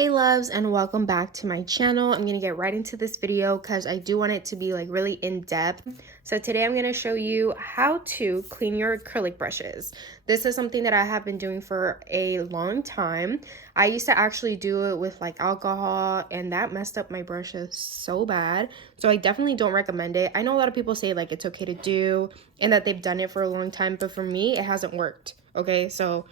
Hey loves, and welcome back to my channel. I'm gonna get right into this video because I do want it to be like really in-depth. So today I'm gonna show you how to clean your acrylic brushes. This is something that I have been doing for a long time. I used to actually do it with like alcohol, and that messed up my brushes so bad. So I definitely don't recommend it. I know a lot of people say like it's okay to do and that they've done it for a long time, but for me it hasn't worked. Okay, so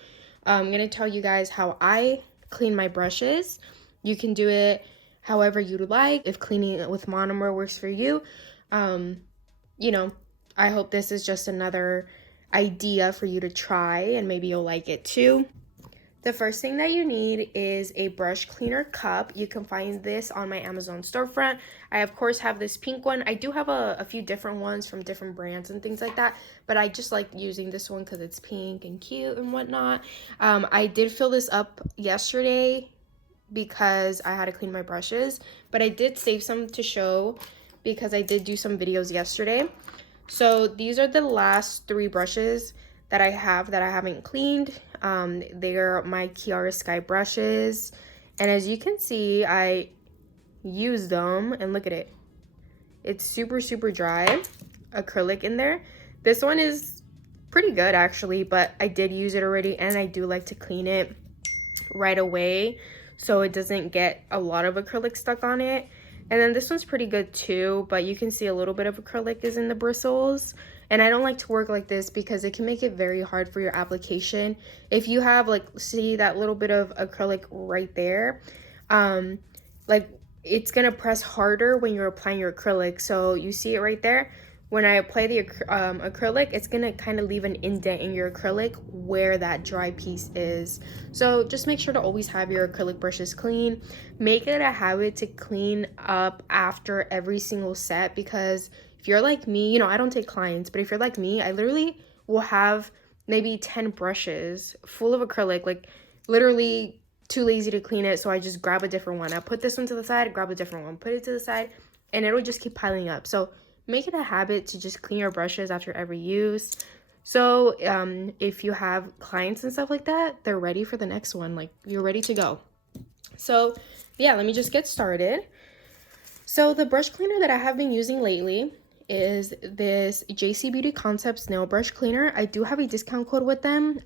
I'm gonna tell you guys how I clean my brushes. You can do it however you like. If cleaning it with monomer works for you, you know, I hope this is just another idea for you to try and maybe you'll like it too. The first thing that you need is a brush cleaner cup. You can find this on my Amazon storefront. I of course have this pink one. I do have a few different ones from different brands and things like that, but I just like using this one because it's pink and cute and whatnot. I did fill this up yesterday because I had to clean my brushes, but I did save some to show because I did do some videos yesterday. So these are the last 3 brushes that I have that I haven't cleaned. They're my �々brushes, and as you can see, I use them and look at it. It's super dry acrylic in there. This one is pretty good actually, but I did use it already, and I do like to clean it right away so it doesn't get a lot of acrylic stuck on it. And then this one's pretty good too, but you can see a little bit of acrylic is in the bristles. And I don't like to work like this because it can make it very hard for your application. If you have like, see that little bit of acrylic right there, like it's gonna press harder when you're applying your acrylic. So you see it right there. When I apply the acrylic, it's gonna kind of leave an indent in your acrylic where that dry piece is. So just make sure to always have your acrylic brushes clean. Make it a habit to clean up after every single set, because if you're like me, you know, I don't take clients, but if you're like me, I literally will have maybe 10 brushes full of acrylic, like literally too lazy to clean it, so I just grab a different one. I put this one to the side, grab a different one, put it to the side, and it'll just keep piling up. So make it a habit to just clean your brushes after every use. So if you have clients and stuff like that, they're ready for the next one. Like, you're ready to go. So yeah, let me just get started. So the brush cleaner that I have been using lately is this JC Beauty Concepts nail brush cleaner. I do have a discount code with them.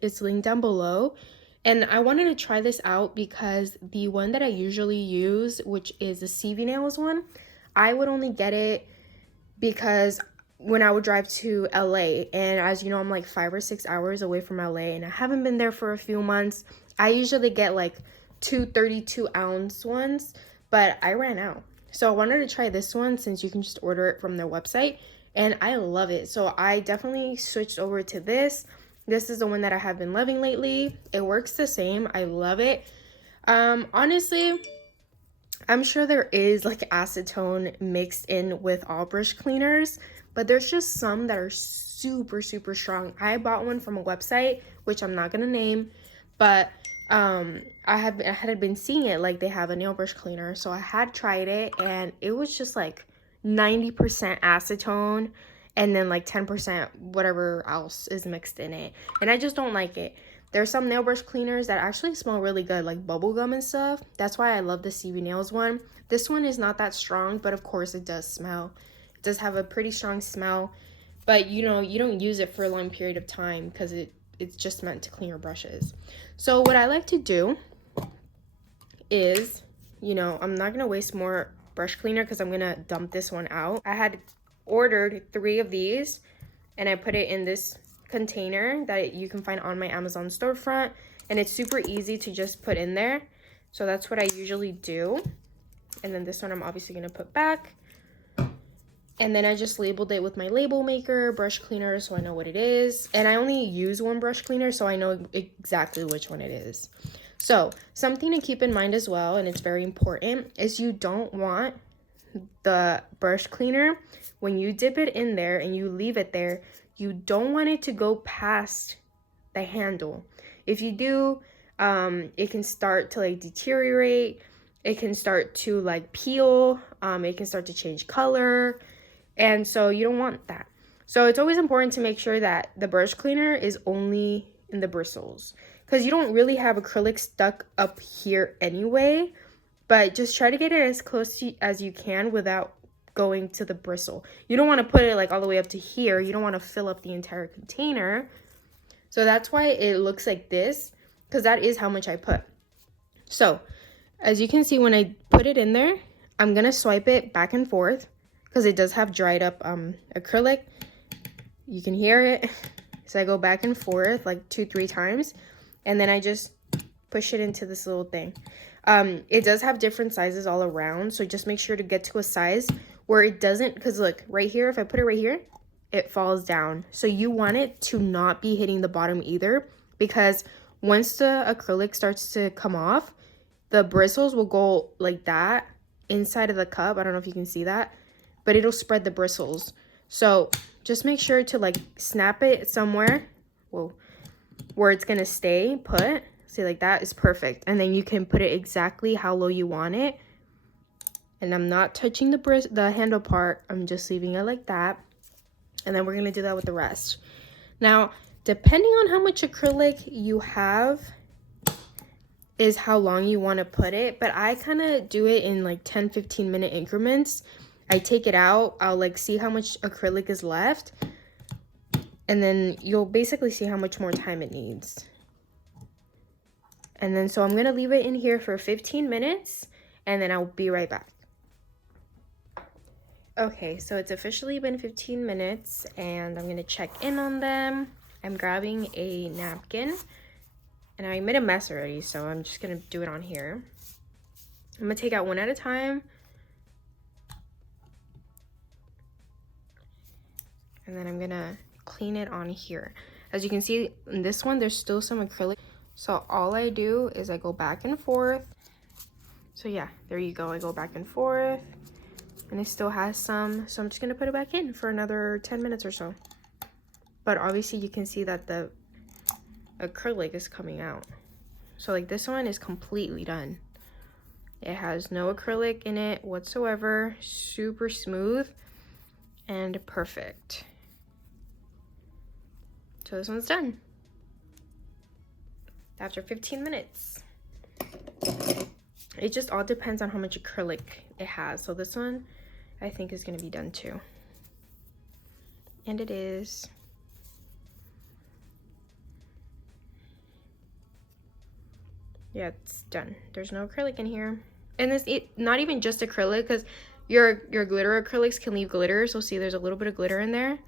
It's linked down below. And I wanted to try this out because the one that I usually use, which is the CV Nails one, I would only get it because when I would drive to LA, and as you know, I'm like 5 or 6 hours away from LA, and I haven't been there for a few months. I usually get like 2 32-ounce ones, but I ran out. So I wanted to try this one since you can just order it from their website, and I love it. So I definitely switched over to this. This is the one that I have been loving lately. It works the same. I love it. Honestly, I'm sure there is like acetone mixed in with all brush cleaners, but there's just some that are super strong. I bought one from a website, which I'm not gonna name, but I had been seeing it, like they have a nail brush cleaner, so I had tried it, and it was just like 90% acetone and then like 10% whatever else is mixed in it, and I just don't like it. There's some nail brush cleaners that actually smell really good, like bubblegum and stuff. That's why I love the CV Nails one. This one is not that strong, but of course it does smell. It does have a pretty strong smell, but you know, you don't use it for a long period of time because it's just meant to clean your brushes. So what I like to do is, you know, I'm not gonna waste more brush cleaner because I'm gonna dump this one out. I had ordered 3 of these, and I put it in this container that you can find on my Amazon storefront, and it's super easy to just put in there. So that's what I usually do. And then this one I'm obviously gonna put back, and then I just labeled it with my label maker brush cleaner so I know what it is. And I only use one brush cleaner, so I know exactly which one it is. So something to keep in mind as well, and it's very important, is you don't want the brush cleaner, when you dip it in there and you leave it there, you don't want it to go past the handle. If you do, it can start to like deteriorate. It can start to like peel. It can start to change color. And so you don't want that. So it's always important to make sure that the brush cleaner is only in the bristles. because you don't really have acrylic stuck up here anyway, but just try to get it as close as you can without going to the bristle. You don't want to put it like all the way up to here. You don't want to fill up the entire container. So that's why it looks like this, because that is how much I put. So as you can see, when I put it in there, I'm gonna swipe it back and forth because it does have dried up acrylic. You can hear it. So I go back and forth like 2-3 times, and then I just push it into this little thing. It does have different sizes all around, so just make sure to get to a size where it doesn't, because look right here, if I put it right here, it falls down. So you want it to not be hitting the bottom either, because once the acrylic starts to come off, the bristles will go like that inside of the cup. I don't know if you can see that, but it'll spread the bristles. So just make sure to like snap it somewhere, whoa, where it's gonna stay put. See, like that is perfect. And then you can put it exactly how low you want it. And I'm not touching the handle part. I'm just leaving it like that. And then we're gonna do that with the rest. Now, depending on how much acrylic you have is how long you want to put it, but I kind of do it in like 10-15 minute increments. I take it out, I'll like see how much acrylic is left, and then you'll basically see how much more time it needs. And then so I'm gonna leave it in here for 15 minutes, and then I'll be right back. Okay, so it's officially been 15 minutes, and I'm gonna check in on them. I'm grabbing a napkin, and I made a mess already, so I'm just gonna do it on here. I'm gonna take out one at a time. And then I'm gonna clean it on here. As you can see, in this one, there's still some acrylic. So all I do is I go back and forth. So yeah, there you go. I go back and forth, and it still has some. So I'm just gonna put it back in for another 10 minutes or so. But obviously you can see that the acrylic is coming out. So like this one is completely done. It has no acrylic in it whatsoever. Super smooth and perfect. So this one's done after 15 minutes. It just all depends on how much acrylic it has. So this one I think is going to be done too. And it is. Yeah, it's done. There's no acrylic in here. And this, not even just acrylic, because your glitter acrylics can leave glitter. So see, there's a little bit of glitter in there,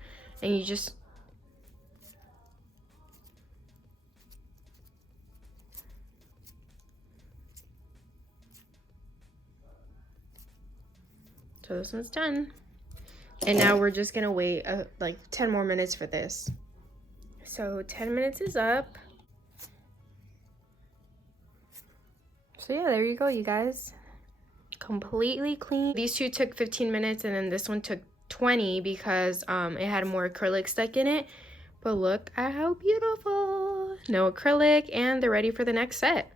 and you just so this one's done. And now we're just gonna wait like 10 more minutes for this. So 10 minutes is up. So yeah, there you go, you guys. Completely clean. These two took 15 minutes, and then this one took 20 because it had more acrylic stuck in it. But look at how beautiful. No acrylic, and they're ready for the next set.